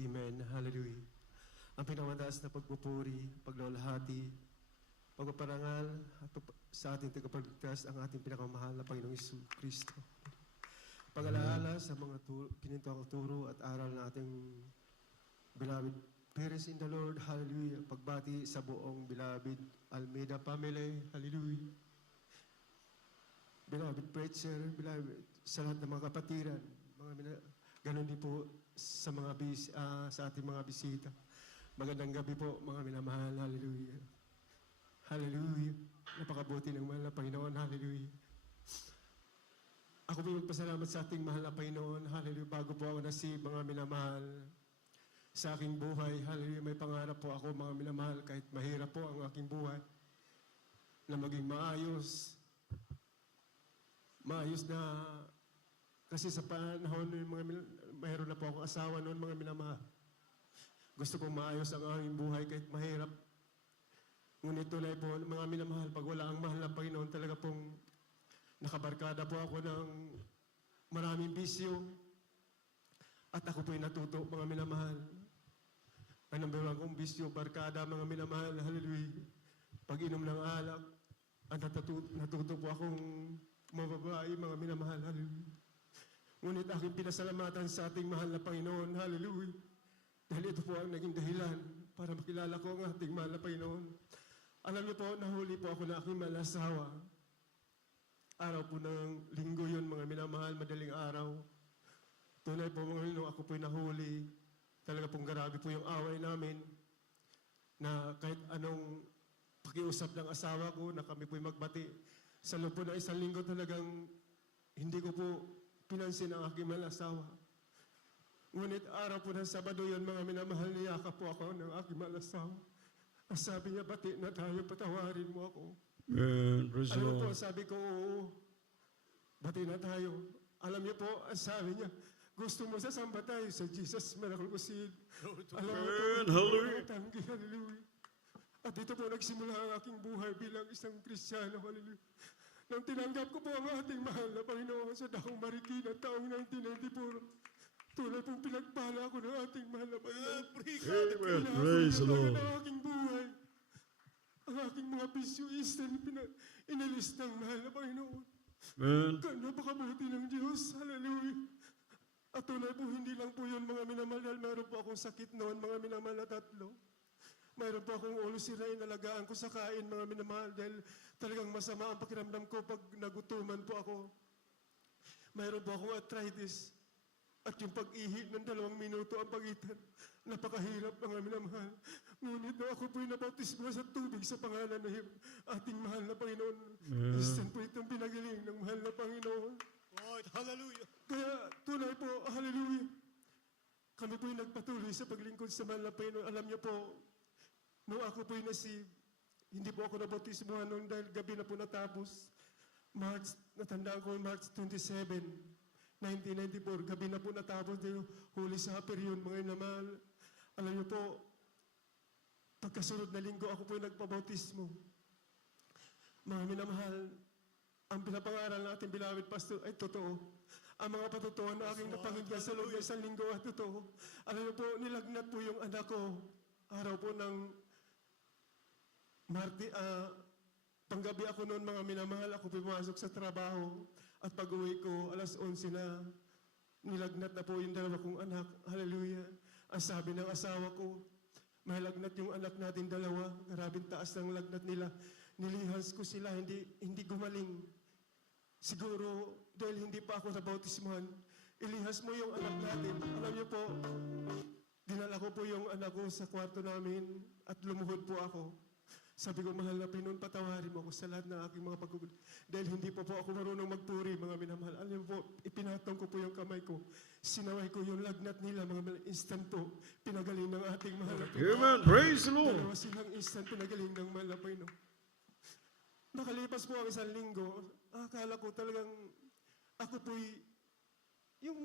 Amen. Hallelujah. Ang pinamataas na pagpupuri, paglalahati, pagpaparangal at sa ating tagapagligtas ang ating pinakamahal na Panginoong Hesus Kristo. Pag-alaala sa mga kinintuang turo at aral ng ating beloved parents in the Lord. Hallelujah. Pagbati sa buong beloved Almeida family. Hallelujah. Beloved preacher, beloved sa lahat ng mga kapatiran, ganon din po sa mga sa ating mga bisita. Magandang gabi po, mga minamahal. Hallelujah. Hallelujah. Napakabuti ng mahal na Panginoon. Hallelujah. Ako po magpasalamat sa ating mahal na Panginoon. Hallelujah. Bago po ako nasib, mga minamahal, sa aking buhay. Hallelujah. May pangarap po ako, mga minamahal, kahit mahirap po ang aking buhay, na maging maayos. Maayos na, kasi sa panahon, mayroon na po akong asawa noon, mga minamahal. Gusto kong maayos ang aming buhay kahit mahirap. Ngunit tunay po, mga minamahal, pag wala ang mahal na Panginoon, talaga pong nakabarkada po ako ng maraming bisyo. At ako po'y natuto, mga minamahal. Ang number one kong bisyo, barkada, mga minamahal. Hallelujah. Pag inom ng alak, at natuto po akong mababae, mga minamahal. Hallelujah. Ngunit aking pinasalamatan sa ating mahal na Panginoon. Hallelujah. Dahil ito po ang naging dahilan para makilala ko ang ating mahal na Panginoon. Alam niyo po, nahuli po ako na aking mahal na asawa. Araw po ng linggo yun, mga minamahal, madaling araw. Tunay po mga nung ako po'y nahuli. Talaga pong grabe po yung away namin. Na kahit anong pakiusap ng asawa ko, na kami po'y magbati. Sa loob po ng isang linggo talagang hindi ko po pinansin ang aking mahal na asawa. Ngunit araw po ng Sabado yun, mga minamahal, niyakap po ako ng aking mahal na asawa. Sabi niya, bati na tayo, patawarin mo ako. Alam po, sabi ko, oo, bati na tayo. Alam niyo po, sabi niya, gusto mo sasamba tayo sa Jesus Miracle Crusade. Alam mo po, hallelujah. Hallelujah. At dito po nagsimula ang aking buhay bilang isang Kristiyano. Hallelujah. Nang tinanggap ko po ang ating mahal na Panginoon sa Dakong Marikina taong 1994, tulad pong pinagpala ako ng ating mahal na Panginoon. Praise the Lord. Ang aking buhay, ang aking mga bisyo inalis ng mahal na Panginoon. Napakabuti ng Diyos. Hallelujah. At tunay po, hindi lang po yun, mga minamahal. Meron po akong sakit noon, mga minamahal na 3. Mayroon po akong ulo sira, inalagaan ko sa kain, mga minamahal, dahil talagang masama ang pakiramdam ko pag nagutuman po ako. Mayroon po akong arthritis. At yung pag-ihi ng 2 minuto ang pagitan, napakahirap, mga minamahal. Ngunit na ako po'y nabautismo sa tubig sa pangalan ng ating mahal na Panginoon. Instant po itong pinagaling ng mahal na Panginoon. Lord, hallelujah. Kaya tunay po, hallelujah. Kami po'y nagpatuloy sa paglingkod sa mahal na Panginoon. Alam niyo po, nung ako po'y nasib, hindi po ako nabautismohan noon dahil gabi na po natapos. Natandaan ko March 27, 1994, gabi na po natapos dahil huli sa period, mga inamahal. Alam niyo po, pagkasunod na linggo, ako po'y nagpabautismo. Mga minamahal, ang pinapangaral natin, beloved pastor, ay totoo. Ang mga patutuan na aking napangigyan sa loob ng isang linggo ay totoo. Alam niyo po, nilagnat po yung anak ko. Araw po ng panggabi ako noon, mga minamahal, ako pumasok sa trabaho. At pag-uwi ko, alas 11 na, nilagnat na po yung 2 kong anak. Hallelujah. Ang sabi ng asawa ko, may lagnat yung anak natin 2. Grabing taas ng lagnat nila. Nilihas ko sila, hindi gumaling. Siguro, dahil hindi pa ako nabautismuhan, ilihas mo yung anak natin. Alam niyo po, dinala ko po yung anak ko sa kwarto namin at lumuhod po ako. Sabi ko, mahal na Panginoon, patawarin mo ako sa lahat ng aking mga pagkukulit. Dahil hindi pa po ako marunong magpuri, mga minamahal. Alam niyo po, ipinatong ko po yung kamay ko. Sinaway ko yung lagnat nila, mga instant po. Pinagaling ng ating mahal na Panginoon. Amen. Praise the Lord. Dalawa silang instant pinagaling ng mahal na Panginoon. Nakalipas po ang isang linggo, akala ko talagang ako po'y yung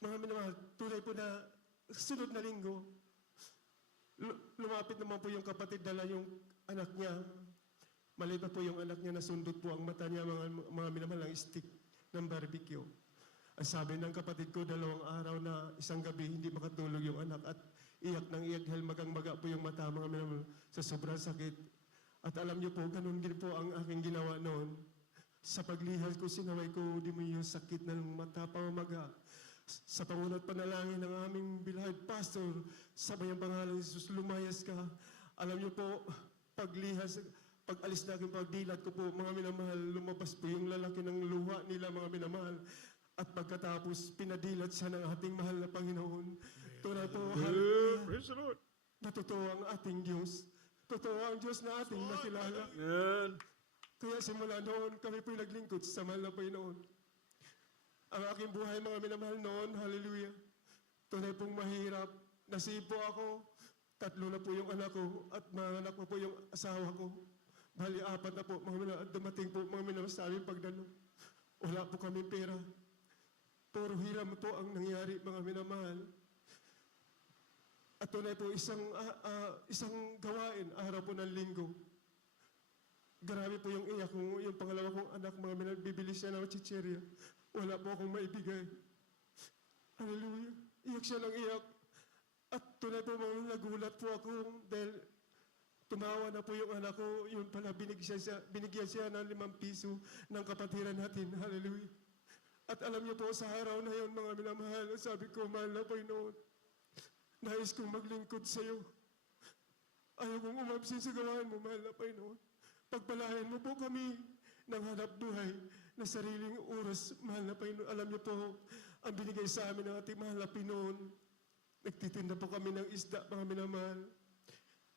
mga minamahal, tunay po na sunod na linggo, lumapit naman po yung kapatid, dala yung anak niya. Maliit na po yung anak niya, nasundot po ang mata niya, mga minamahal ng stick ng barbecue. Ang sabi ng kapatid ko, 2 araw na isang gabi hindi makatulog yung anak at iyak ng iyak dahil magang-maga po yung mata mga minamahal sa sobrang sakit. At alam niyo po, ganun din po ang aking ginawa noon. Sa paglihal ko, sinaway ko, di mo yung sakit ng mata pamamaga. Sa pangunat panalangin ng aming bilahid pastor, sabay ang pangalan ni Jesus, lumayas ka. Alam niyo po, paglihas, pag-alis na aking pagdilat ko po, mga minamahal, lumabas po yung lalaki ng luha nila, mga minamahal. At pagkatapos, pinadilat siya ng ating mahal na Panginoon. Tunay po, hallelujah, Praise the Lord. na totoo ang ating Diyos. Totoo ang Diyos na ating nakilala. Amen. Kaya simula noon, kami po'y naglingkod sa mahal na Panginoon. Ang aking buhay, mga minamahal noon, hallelujah. Tunay pong mahirap. Nasipo ako. 3 na po yung anak ko at mga anak ko po yung asawa ko. Bali, 4 na po. Mga minamahal, at dumating po mga minamahal sa aming pagdalo. Wala po kami pera. Puro hiram po ang nangyari, mga minamahal. At tunay po isang gawain, araw po ng linggo. Grabe po yung iyak ko, yung pangalawa kong anak, mga minamahal, bibili siya ng chicherya. Wala po akong maibigay. Hallelujah. Iyak siya ng iyak. At tunay po mga minamahal, nagulat po ako dahil tumawa na po yung anak ko. Yun pala, binigyan siya ng 5 piso ng kapatiran natin. Hallelujah. At alam niyo po, sa araw na yun, mga minamahal, sabi ko, mahal na Panginoon, nais kong maglingkod sa iyo. Ayaw kong umabsin sa gawain mo, mahal na Panginoon. Pagpalain mo po kami ng hanap buhay na sariling oras, mahal na Panginoon. Alam niyo po, ang binigay sa amin ng ating mahal na Panginoon, nagtitinda po kami ng isda, mga minamahal.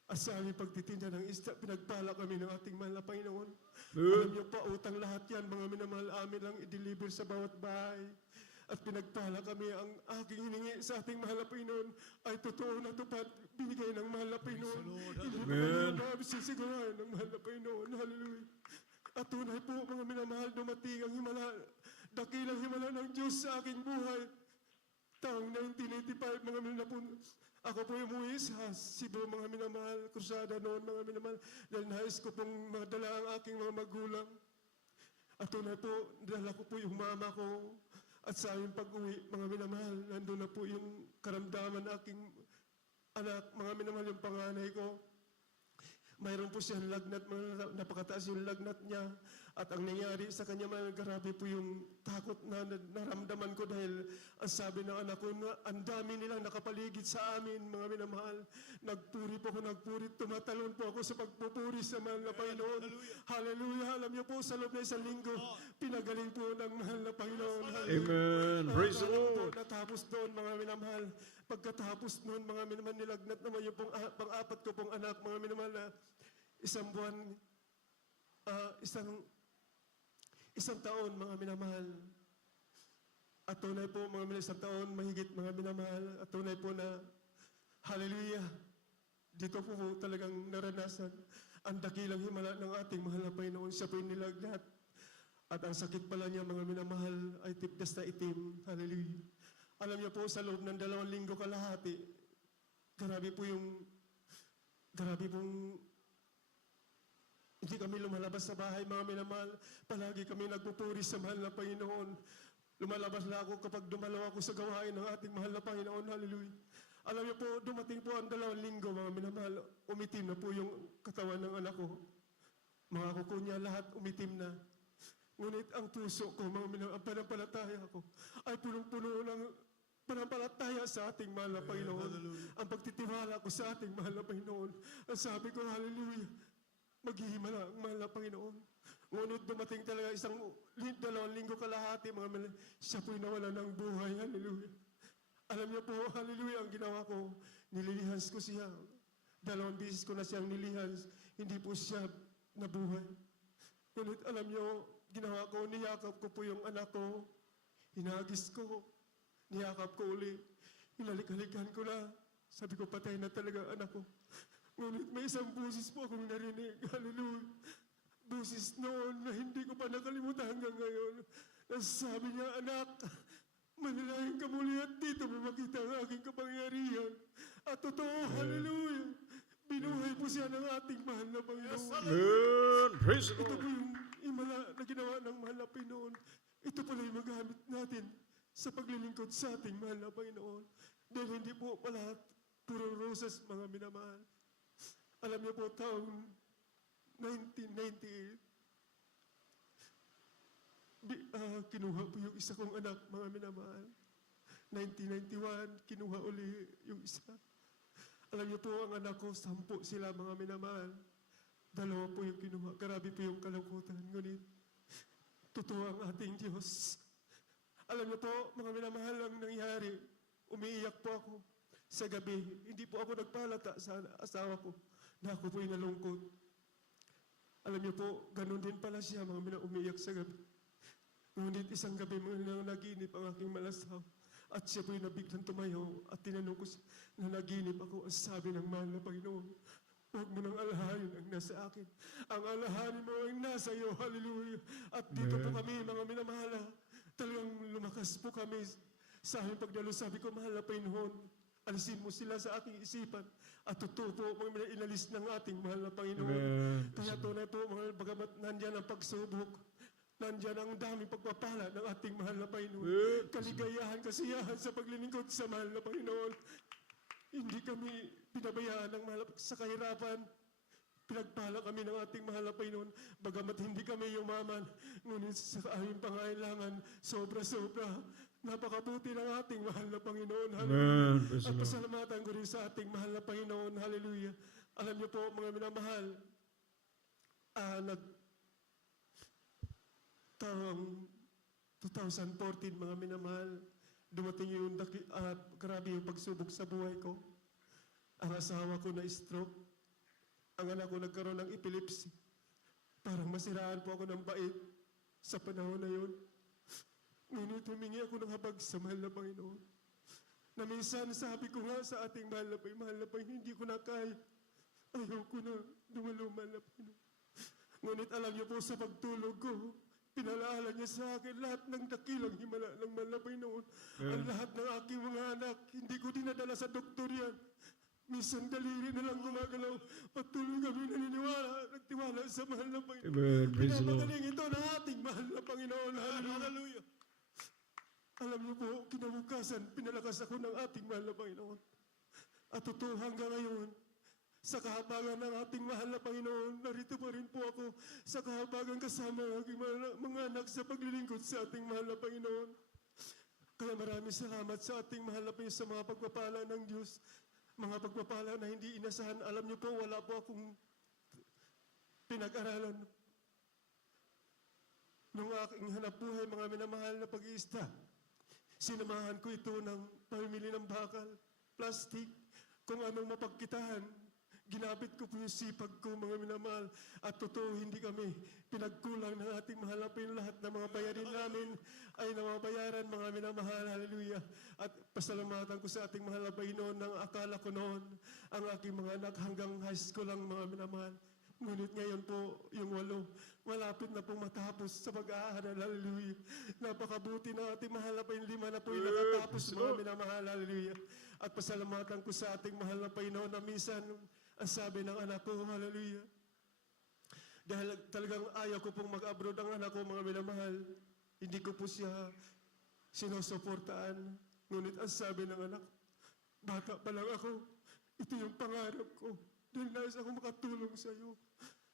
At sa aming pagtitinda ng isda, pinagpala kami ng ating mahal na Panginoon. Alam niyo pa, utang lahat yan, mga minamahal, amin lang i-deliver sa bawat bahay. At pinagpala kami, ang aking hiningi sa ating mahal na Panginoon ay totoo na tupad, binigay ng mahal na Panginoon. Hindi pa kami mabisisigawan ng mahal na Panginoon. Hallelujah. At tunay po, mga minamahal, dumating ang himala, dakilang himala ng Diyos sa aking buhay. Taong 1985, mga minamahal, ako po umuwi sa Cebu, mga minamahal, krusada noon, mga minamahal, dahil nais ko pong madala ang aking mga magulang. At tunay po, dala ko po yung mama ko. At sa aming pag-uwi, mga minamahal, nandun na po yung karamdaman ng aking anak, mga minamahal, yung panganay ko. Mayroon po siyang lagnat, napakataas yung lagnat niya. At ang nangyari sa kanya, grabe po yung takot na naramdaman ko dahil ang sabi ng anak ko na ang dami nilang nakapaligid sa amin, mga minamahal. Nagpuri po ako, tumatalon po ako sa pagpupuri sa mahal na Panginoon. Hallelujah. Alam niyo po, sa loob na 1 linggo, pinagaling po ng mahal na Panginoon. Amen. Praise the Lord. Natapos doon, mga minamahal. Pagkatapos noon, mga minamahal, nilagnat naman yung pang-apat ko pong anak, mga minamahal, na isang buwan, isang taon, mga minamahal. At tunay po, mga minamahal, 1 taon, mahigit, mga minamahal. At tunay po na, hallelujah, dito po talagang naranasan ang dakilang himala ng ating mahal na Panginoon. Siya po yung nilagnat. At ang sakit pala niya, mga minamahal, ay tipdas na itim. Hallelujah. Alam niyo po, sa loob ng 2 linggo kalahati, grabe pong hindi kami lumalabas sa bahay, mga minamahal. Palagi kami nagpupuri sa mahal na Panginoon. Lumalabas na ako kapag dumalaw ako sa gawain ng ating mahal na Panginoon. Hallelujah. Alam niyo po, dumating po ang 2 linggo, mga minamahal. Umitim na po yung katawan ng anak ko. Mga kuko niya, lahat umitim na. Ngunit ang puso ko, mga minamahal, ang panampalataya ko, ay punong-puno ng panampalataya sa ating mahal na Panginoon. Ang pagtitiwala ko sa ating mahal na Panginoon. Ang sabi ko, hallelujah, maghihimala ang mahal na Panginoon. Ngunit dumating talaga 2 linggo kalahati, mga minamahal, siya po'y nawala ng buhay. Hallelujah. Alam niyo po, hallelujah, ang ginawa ko, nililihans ko siya. 2 beses ko na siyang nilihans, hindi po siya nabuhay. Ngunit alam niyo, ginawa ko, niyakap ko po yung anak ko, hinagis ko, niyakap ko uli, hinalik-halikan ko na, sabi ko, patay na talaga ang anak ko. Ngunit may isang busis po akong narinig, hallelujah, busis noon na hindi ko pa nakalimutan hanggang ngayon. Sabi niya, anak, manalangin ka muli at dito mo makita ang aking kapangyarihan. At totoo, hallelujah, binuhay po siya ng ating mahal na Panginoon. Amen. Praise the Ito Lord. po yung imala na ginawa ng mahal na Panginoon. Ito pala yung magamit natin sa paglilingkod sa ating mahal na Panginoon. Dahil hindi po pala puro roses, mga minamahal. Alam niyo po, taong 1998, kinuha po yung isa kong anak, mga minamahal. 1991, kinuha uli yung isa. Alam niyo po, ang anak ko, 10 sila, mga minamahal. 2 po yung kinuha. Grabe po yung kalungkutan. Ngunit, totoo ang ating Diyos. Alam niyo po, mga minamahal, ang nangyari, umiiyak po ako sa gabi. Hindi po ako nagpalata sa asawa ko na ako po'y nalungkot. Alam niyo po, ganun din pala siya, mga minamahal, umiiyak sa gabi. Ngunit isang gabi, mga naginip ang aking malasaw. At siya po'y nabiglang tumayo at tinanong ko siya na naginip ako. Ang sabi ng mahal na Panginoon, huwag mo nang alahanin ang nasa akin. Ang alahanin mo ay nasa iyo. Hallelujah. At dito po kami, mga minamahal, talagang lumakas po kami sa aming pagdalo. Sabi ko, mahal na Panginoon, alisin mo sila sa aking isipan. At totoo po, mga inalis ng ating mahal na Panginoon. Amen. Kaya tunay po, mga bagamat nandyan ang pagsubok, nandyan ang daming pagpapala ng ating mahal na Panginoon. Kaligayahan, kasiyahan sa paglilingkod sa mahal na Panginoon. Hindi kami pinabayaan ng mahal sa kahirapan. Pinagpala kami ng ating mahal na Panginoon. Bagamat hindi kami yumaman, ngunit sa aming pangailangan, sobra-sobra. Napakabuti ng ating mahal na Panginoon. Hallelujah. Amen. Praise the At Lord. pasalamatan ko rin sa ating mahal na Panginoon. Hallelujah. Alam niyo po, mga minamahal, taong 2014, mga minamahal, dumating yung grabe yung pagsubok sa buhay ko. Ang asawa ko na stroke. Ang anak ko nagkaroon ng epilepsy. Parang masiraan po ako ng bait sa panahon na yun. Ngunit humingi ako ng habag sa mahal na Panginoon. Na minsan sabi ko nga sa ating mahal na Panginoon, hindi ko na kaya. Ayaw ko na dumalo, mahal na Panginoon. Ngunit alam niyo po, sa pagtulog ko, pinalaala niya sa akin lahat ng dakilang himala ng mahal na Panginoon. Ang lahat ng aking mga anak, hindi ko dinadala sa doktor yan. Minsan daliri na lang gumagalaw. Patuloy kami naniniwala, nagtiwala sa mahal na Panginoon. Amen. Praise the Lord. Pinapagaling ito ng ating mahal na Panginoon. Hallelujah. Alam niyo po, kinabukasan, pinalakas ako ng ating mahal na Panginoon. At totoo hanggang ngayon, sa kahabagan ng ating mahal na Panginoon, narito pa rin po ako sa kahabagan kasama ng aking mga anak sa paglilingkod sa ating mahal na Panginoon. Kaya maraming salamat sa ating mahal na Panginoon sa mga pagpapala ng Diyos. Mga pagpapala na hindi inasahan. Alam niyo po, wala po akong pinag-aralan. Nung aking hanap buhay, mga minamahal na pag-iista, sinamahan ko ito ng pamimili ng bakal, plastic, kung anong mapagkitahan. Ginapit ko po yung sipag ko, mga minamahal. At totoo, hindi kami pinagkulang ng ating mahal na Panginoon. Lahat ng mga bayarin namin ay namabayaran, mga minamahal. Hallelujah. At pasalamatan ko sa ating mahal na Panginoon ng akala ko noon, ang aking mga anak hanggang high school lang, mga minamahal. Ngunit ngayon po, yung 8, malapit na pong matapos sa pag-aaral. Hallelujah. Napakabuti na ating mahal na Panginoon. 5 na po yung nakatapos, mga minamahal. Hallelujah. At pasalamatan ko sa ating mahal na Panginoon na minsan, ang sabi ng anak ko, hallelujah. Dahil talagang ayaw ko pong mag-abroad ang anak ko, mga minamahal. Hindi ko po siya sinusuportaan. Ngunit ang sabi ng anak, bata pa lang ako, ito yung pangarap ko. Dahil nais ako makatulong sa iyo.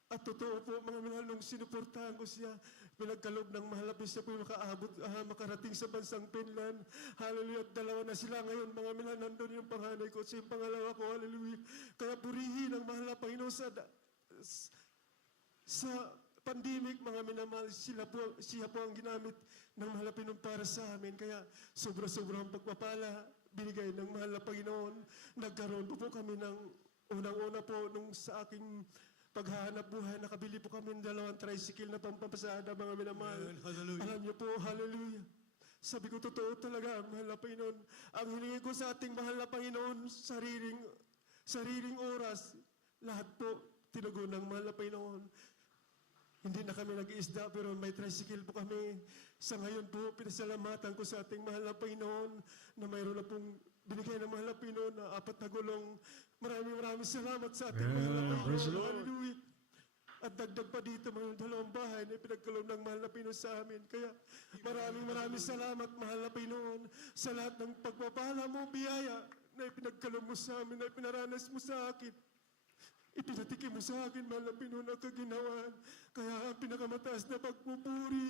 At totoo po, mga minamahal, nung sinuportahan ko siya, pinagkaloob ng mahalapin siya po makarating sa bansang Finland. Hallelujah. At 2 na sila ngayon, mga minamahal, nandun yung panganay ko. Siya yung pangalawa ko. Hallelujah. Kaya purihin ang mahal na Panginoon sa pandemic, mga minamahal, siya po ang ginamit ng mahal na Panginoon para sa amin. Kaya sobra-sobrang pagpapala binigay ng mahal na Panginoon. Nagkaroon po kami ng unang-una po nung sa aking paghahanap buhay, nakabili po kami ng 2 tricycle na pampapasada, mga minamahal. Alam niyo po, hallelujah. Sabi ko, totoo talaga, mahal na Panginoon. Ang hiningi ko sa ating mahal na Panginoon, sariling oras, lahat po, tinugon ng mahal na Panginoon. Hindi na kami nag-iisda, pero may tricycle po kami. Sa ngayon po, pinasalamatan ko sa ating mahal na Panginoon na mayroon na pong binigay ng mahal na Panginoon na 4 na gulong. Maraming salamat sa ating mahal na Praise the Panginoon. Lord. Hallelujah. At dagdag pa dito mga dalawang bahay na pinagkaloob ng mahal na Pinoon sa amin. Kaya maraming salamat, mahal na Pinoon, sa lahat ng pagpapala mo, biyaya na ipinagkaloob mo sa amin, na ipinaranas mo sa akin. Ipinatikim mo sa akin, mahal na Pinoon, ang kaginawan. Kaya ang pinakamataas na pagpupuri,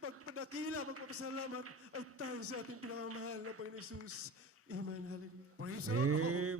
pagpadakila, pagpapasalamat ay tayo sa ating pinakamahal na Panginoon Jesus. Amen. Hallelujah. Praise the Lord. Amen.